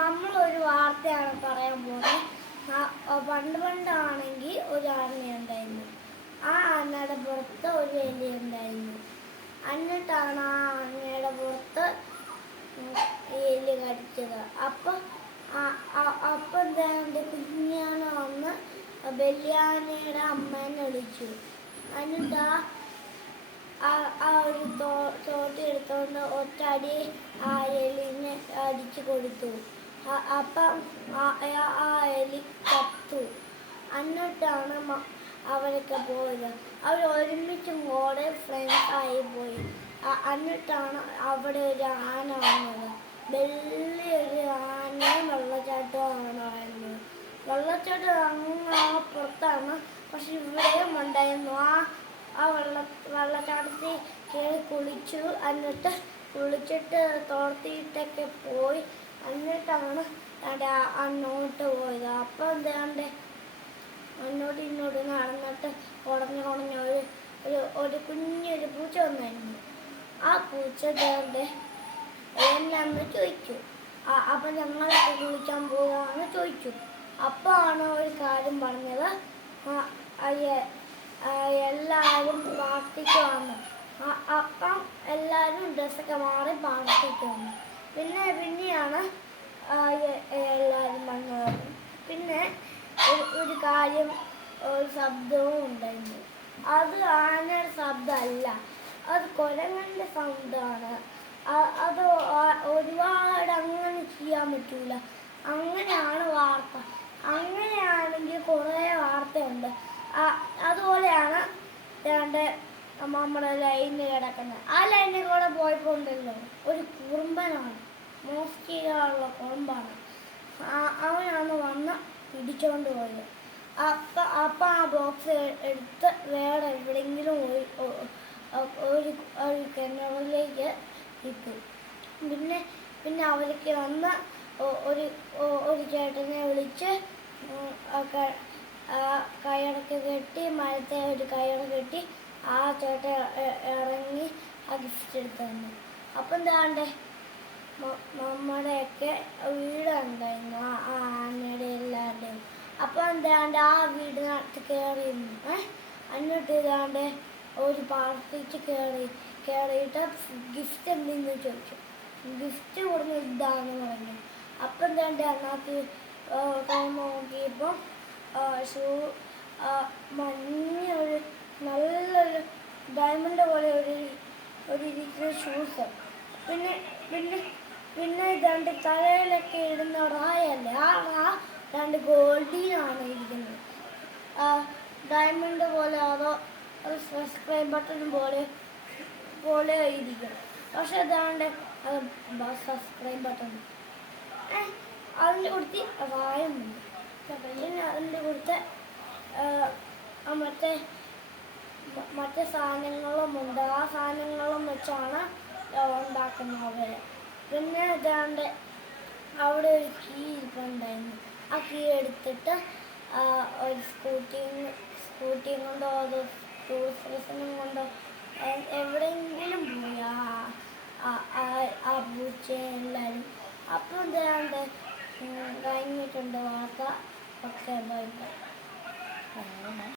നമ്മളൊരു വാർത്തയാണ് പറയാൻ പോകുന്നത്. പണ്ടാണെങ്കിൽ ഒരു ആന ഉണ്ടായിരുന്നു. ആ ആനയുടെ പുറത്ത് ഒരു എലി ഉണ്ടായിരുന്നു. എന്നിട്ടാണ് ആ ആനയുടെ പുറത്ത് എലി കടിച്ചത്. അപ്പം എന്താണ്ട് കുഞ്ഞാന വന്ന് ബലിയാനയുടെ അമ്മേനെ വിളിച്ചു. എന്നിട്ട് ആ ഒരു തോട്ടി എടുത്തുകൊണ്ട് ഒറ്റടി ആ എലിനെ അടിച്ചു കൊടുത്തു. അപ്പം ആ എലി ചത്തു. എന്നിട്ടാണ് അവരൊക്കെ പോയത്. അവർ ഒരുമിച്ചും കൂടെ ഫ്രണ്ട്സായി പോയി. എന്നിട്ടാണ് അവിടെ ഒരു ആന വന്നത്. വലിയൊരു ആനയും വെള്ളച്ചാട്ടവും ആണായിരുന്നു. വെള്ളച്ചാട്ടം അങ്ങ് പുറത്താണ്. പക്ഷെ ഇവിടെയും ഉണ്ടായിരുന്നു. ആ വെള്ളച്ചാട്ടത്തിൽ കയറി കുളിച്ചു. എന്നിട്ട് കുളിച്ചിട്ട് തോർത്തിയിട്ടൊക്കെ പോയി. എന്നിട്ടാണ് അങ്ങോട്ട് പോയത്. അപ്പം എന്താണ്ട് അങ്ങോട്ടും ഇങ്ങോട്ടും നടന്നിട്ട് കുടഞ്ഞ ഒരു കുഞ്ഞൊരു പൂച്ച വന്നായിരുന്നു. ആ പൂച്ച എന്നാന്ന് ചോദിച്ചു. അപ്പം ഞങ്ങളൊക്കെ കുളിക്കാൻ പോകാമെന്ന് ചോദിച്ചു. അപ്പോഴാണ് ഒരു കാര്യം പറഞ്ഞത്, എല്ലാവരും പ്രാർത്ഥിക്കുവാന്ന്. അപ്പം എല്ലാവരും ഡ്രസ്സൊക്കെ മാറി പ്രാർത്ഥിക്കുവാന്ന്. പിന്നെയാണ് എല്ലാവരും വന്നത്. പിന്നെ ഒരു കാര്യം, ഒരു ശബ്ദവും ഉണ്ടായിരുന്നു. അത് ആനയുടെ ശബ്ദമല്ല, അത് കുരങ്ങൻ്റെ സൗണ്ടാണ്. അത് ഒരുപാട് അങ്ങനെ ചെയ്യാൻ പറ്റൂല. അങ്ങനെയാണ് വാർത്ത. അങ്ങനെയാണെങ്കിൽ കുറേ വാർത്തയുണ്ട്. അതുപോലെയാണ് നമ്മുടെ ലൈനിൽ കിടക്കുന്നത്. ആ ലൈനിൽ കൂടെ പോയപ്പോണ്ടല്ലോ ഒരു കുറുമ്പനാണ്, മോസ്കിയുള്ള കുറുമ്പാണ്. അവനാണ് വന്ന് പിടിച്ചുകൊണ്ട് പോയത്. അപ്പം ആ ബോക്സ് എടുത്ത് വേറെ എവിടെയെങ്കിലും ഒരു കിണറിലേക്ക് ഇട്ടു. പിന്നെ അവർക്ക് വന്ന് ഒരു ചേട്ടനെ വിളിച്ച് കയറൊക്കെ കെട്ടി, മരത്തെ ഒരു കയറ് കെട്ടി ആ ചേട്ടൻ ഇറങ്ങി ആ ഗിഫ്റ്റ് എടുത്ത് തന്നു. അപ്പം എന്താണ്ടേ നമ്മുടെയൊക്കെ വീടുണ്ടായിരുന്നു ആ ആനയുടെ എല്ലാവരുടെയും. അപ്പം എന്താണ്ട് ആ വീടിനകത്ത് കയറിയിരുന്നു. എന്നിട്ട് ഇതാണ്ട് ഒരു പ്രാർത്ഥിച്ച് കയറിയിട്ട് ഗിഫ്റ്റ് എന്തെന്ന് ചോദിച്ചു. ഗിഫ്റ്റ് കൊടുന്ന് ഇതാന്ന് പറഞ്ഞു. അപ്പം എന്താണ്ട് അതിനകത്ത് നോക്കിയപ്പം മഞ്ഞൊരു നല്ലൊരു ഡയമണ്ട് പോലെ ഒരു ഷൂസ്. പിന്നെ ഇതാണ്ട് തലയിലൊക്കെ ഇടുന്ന റായല്ലേ, ആ രണ്ട് ഗോൾഡിനാണ് ഇരിക്കുന്നത്. ഡയമണ്ട് പോലെ അതോ സബ്സ്ക്രൈബ് ബട്ടൺ പോലെ ഇരിക്കണം. പക്ഷെ ഇതാണ്ട് സബ്സ്ക്രൈബ് ബട്ടൺ അതിൻ്റെ കൊടുത്ത് റായുമുണ്ട്. പിന്നെ അതിൻ്റെ കൊടുത്ത് മറ്റേ സാധനങ്ങളുമുണ്ട്. ആ സാധനങ്ങളും വെച്ചാണ് ഉണ്ടാക്കുന്നത്. പിന്നെ ഇതാണ്ട് അവിടെ ഒരു കീ ഇരിപ്പുണ്ടായിരുന്നു. ആ കീ എടുത്തിട്ട് ഒരു സ്കൂട്ടിയും കൊണ്ടോ അതോ ടൂറിസ്റ്റിനും കൊണ്ടോ എവിടെയെങ്കിലും പോയി ആ പൂച്ച എല്ലാവരും. അപ്പം എന്താണ്ട് കഴിഞ്ഞിട്ടുണ്ട് വാർത്ത. ഒക്കെ ബൈ.